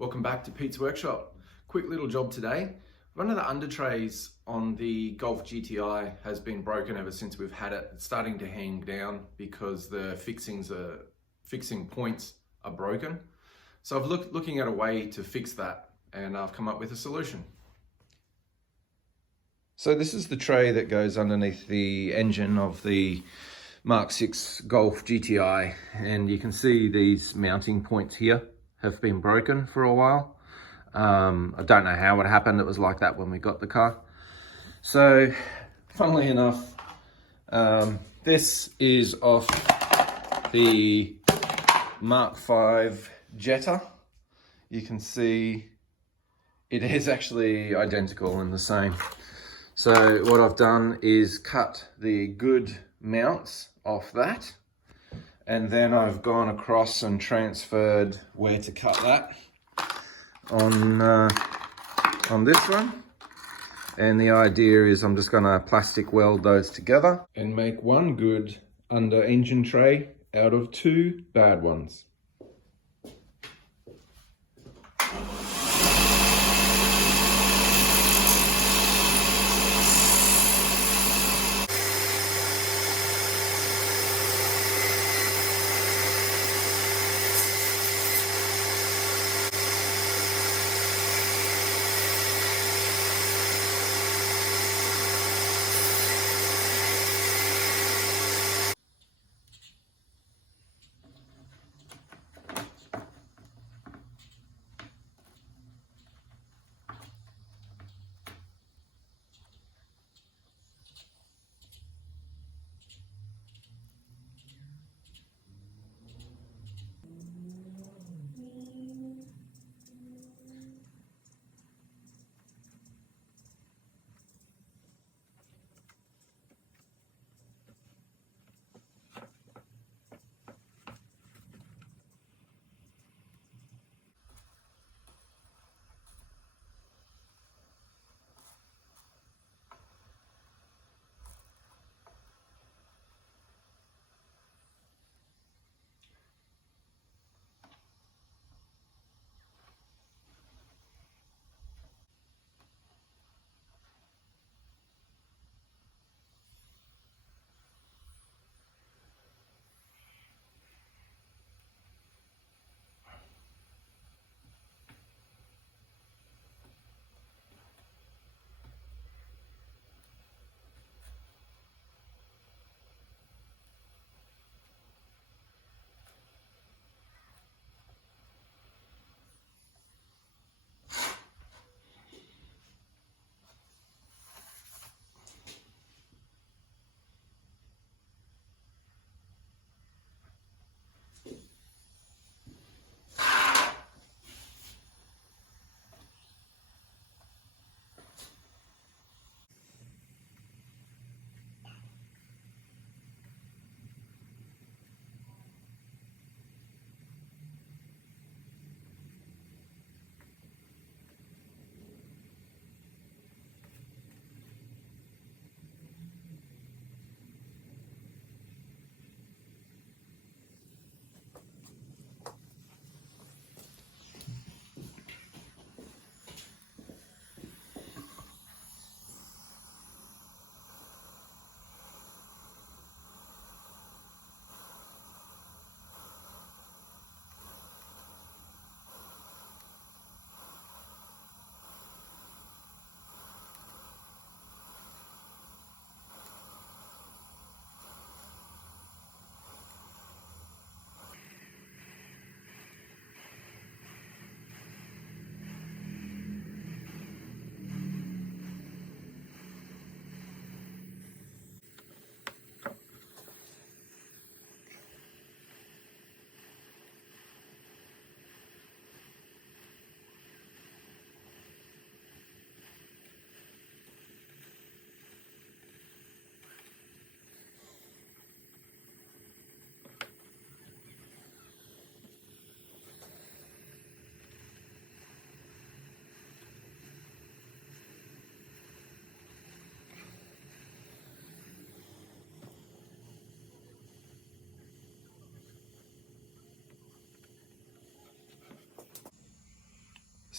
Welcome back to Pete's Workshop. Quick little job today. One of the undertrays on the Golf GTI has been broken ever since we've had it. It's starting to hang down because the fixing points are broken. So I've looking at a way to fix that, and I've come up with a solution. So this is the tray that goes underneath the engine of the Mk6 Golf GTI, and you can see these mounting points here have been broken for a while. I don't know how it happened. It was like that when we got the car. So funnily enough, this is off the Mk6 Jetta. You can see it is actually identical and the same. So what I've done is cut the good mounts off that, and then I've gone across and transferred where to cut that on this one. And the idea is I'm just gonna plastic weld those together and make one good under engine tray out of two bad ones.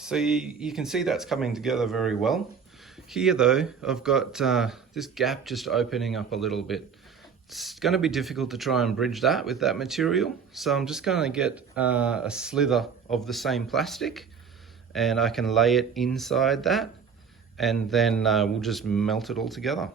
So you can see that's coming together very well. Here though, I've got this gap just opening up a little bit. It's going to be difficult to try and bridge that with that material. So I'm just going to get a slither of the same plastic, and I can lay it inside that, and then we'll just melt it all together.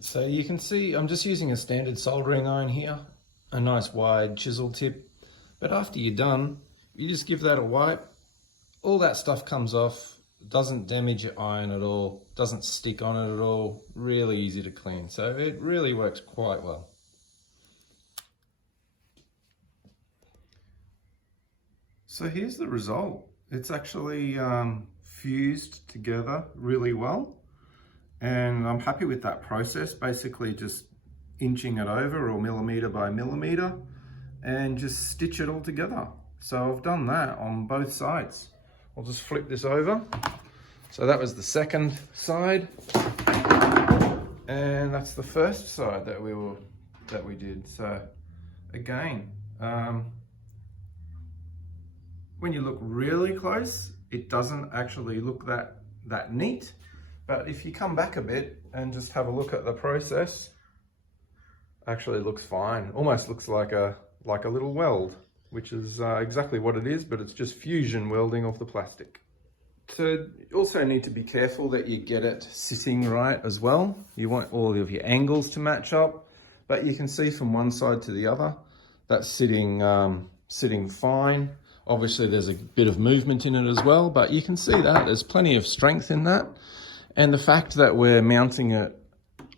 So you can see I'm just using a standard soldering iron here, a nice wide chisel tip. But after you're done, you just give that a wipe. All that stuff comes off, doesn't damage your iron at all, doesn't stick on it at all, really easy to clean. So it really works quite well. So here's the result. It's actually fused together really well. And I'm happy with that process, basically just inching it over or millimeter by millimeter and just stitch it all together. So I've done that on both sides. I'll just flip this over. So that was the second side, and that's the first side that we did. So again, when you look really close, it doesn't actually look that neat. But if you come back a bit and just have a look at the process, actually looks fine. Almost looks like a little weld, which is exactly what it is, but it's just fusion welding off the plastic. So you also need to be careful that you get it sitting right as well. You want all of your angles to match up, but you can see from one side to the other, that's sitting fine. Obviously there's a bit of movement in it as well, but you can see that there's plenty of strength in that. And the fact that we're mounting it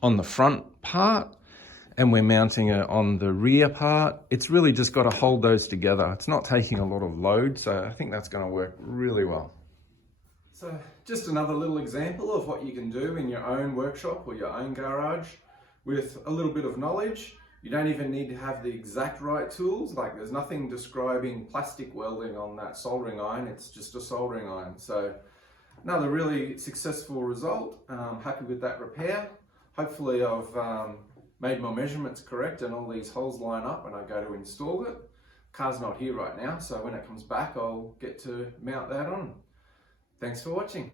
on the front part and we're mounting it on the rear part, it's really just got to hold those together. It's not taking a lot of load, so I think that's going to work really well. So just another little example of what you can do in your own workshop or your own garage with a little bit of knowledge. You don't even need to have the exact right tools. Like there's nothing describing plastic welding on that soldering iron. It's just a soldering iron. So another really successful result. Happy with that repair. Hopefully I've made my measurements correct and all these holes line up when I go to install it. Car's not here right now, so when it comes back I'll get to mount that on. Thanks for watching.